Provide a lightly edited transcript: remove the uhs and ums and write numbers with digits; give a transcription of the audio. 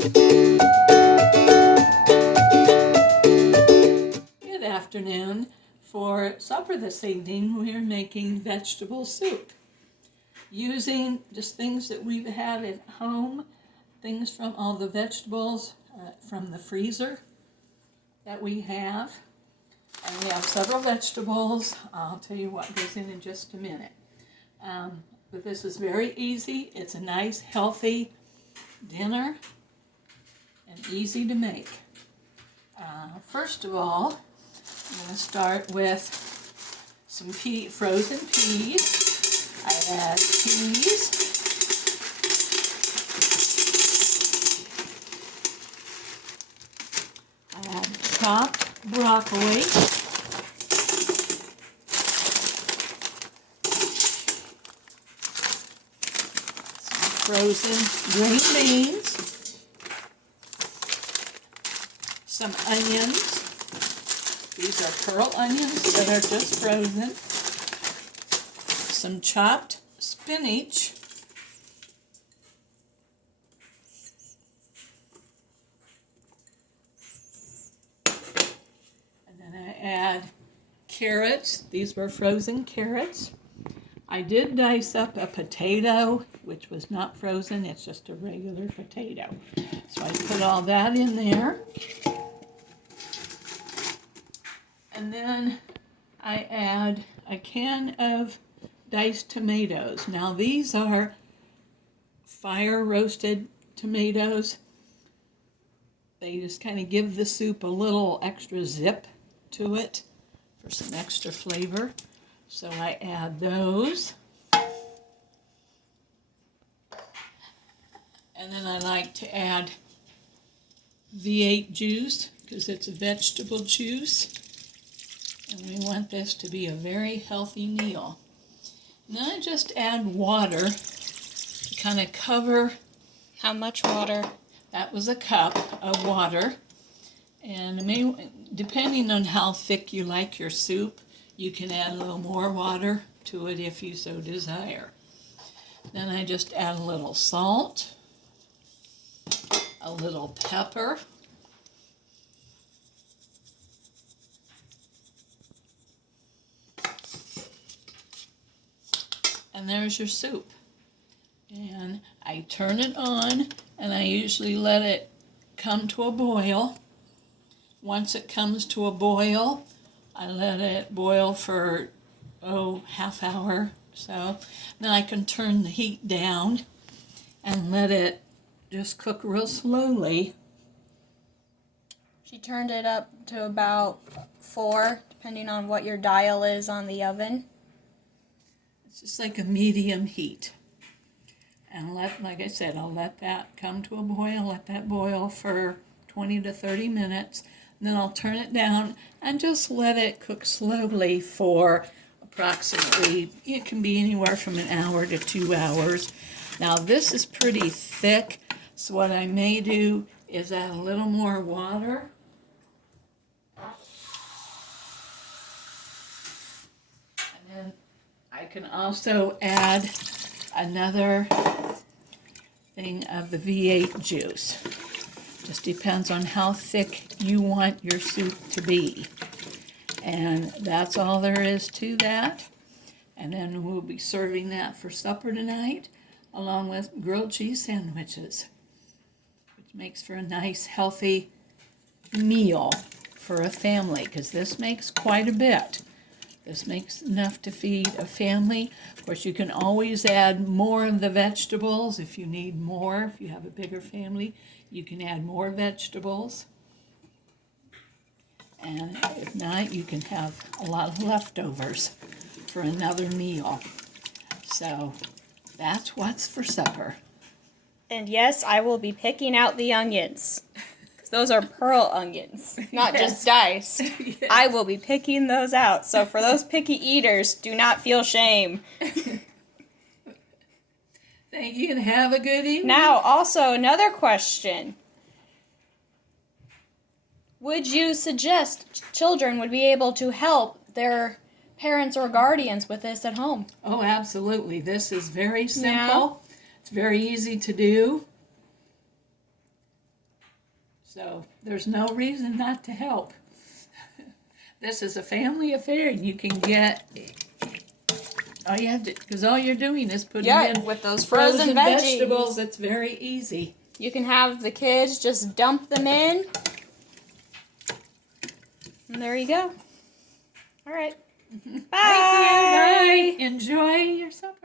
Good afternoon. For supper this evening, we're making vegetable soup using just things that we've had at home, things from all the vegetables from the freezer that we have. And we have several vegetables. I'll tell you what goes in just a minute. But this is very easy. It's a nice, healthy dinner and easy to make. First of all, I'm going to start with some frozen peas. I add peas. I add chopped broccoli. Some frozen green beans. Some onions. These are pearl onions that are just frozen. Some chopped spinach. And then I add carrots. These were frozen carrots. I did dice up a potato, which was not frozen. It's just a regular potato. So I put all that in there. And then I add a can of diced tomatoes. Now these are fire roasted tomatoes. They just kind of give the soup a little extra zip to it for some extra flavor. So I add those. And then I like to add V8 juice because it's a vegetable juice. And we want this to be a very healthy meal. And then I just add water to kind of cover. How much water? That was a cup of water. And depending on how thick you like your soup, you can add a little more water to it if you so desire. Then I just add a little salt, a little pepper, and there's your soup. And I turn it on, and I usually let it come to a boil. Once it comes to a boil, I let it boil for, half hour or so. Then I can turn the heat down and let it just cook real slowly. She turned it up to about 4, depending on what your dial is on the oven. It's just like a medium heat. And like I said, I'll let that come to a boil, let that boil for 20 to 30 minutes. And then I'll turn it down and just let it cook slowly for approximately, it can be anywhere from an hour to 2 hours. Now this is pretty thick, so what I may do is add a little more water. And then I can also add another thing of the V8 juice. Just depends on how thick you want your soup to be. And that's all there is to that. And then we'll be serving that for supper tonight, along with grilled cheese sandwiches, which makes for a nice, healthy meal for a family, because this makes quite a bit. This makes enough to feed a family. Of course, you can always add more of the vegetables if you need more. If you have a bigger family, you can add more vegetables. And if not, you can have a lot of leftovers for another meal. So that's what's for supper. And yes, I will be picking out the onions. Those are pearl onions, not just diced. Yes. I will be picking those out. So for those picky eaters, do not feel shame. Thank you and have a good evening. Now, also another question. Would you suggest children would be able to help their parents or guardians with this at home? Oh, absolutely. This is very simple. It's very easy to do. So there's no reason not to help. This is a family affair, and you can get all you have to, because all you're doing is putting in with those frozen vegetables. veggies. It's very easy. You can have the kids just dump them in. And there you go. All right. Bye. Thank you. Bye. Enjoy your supper.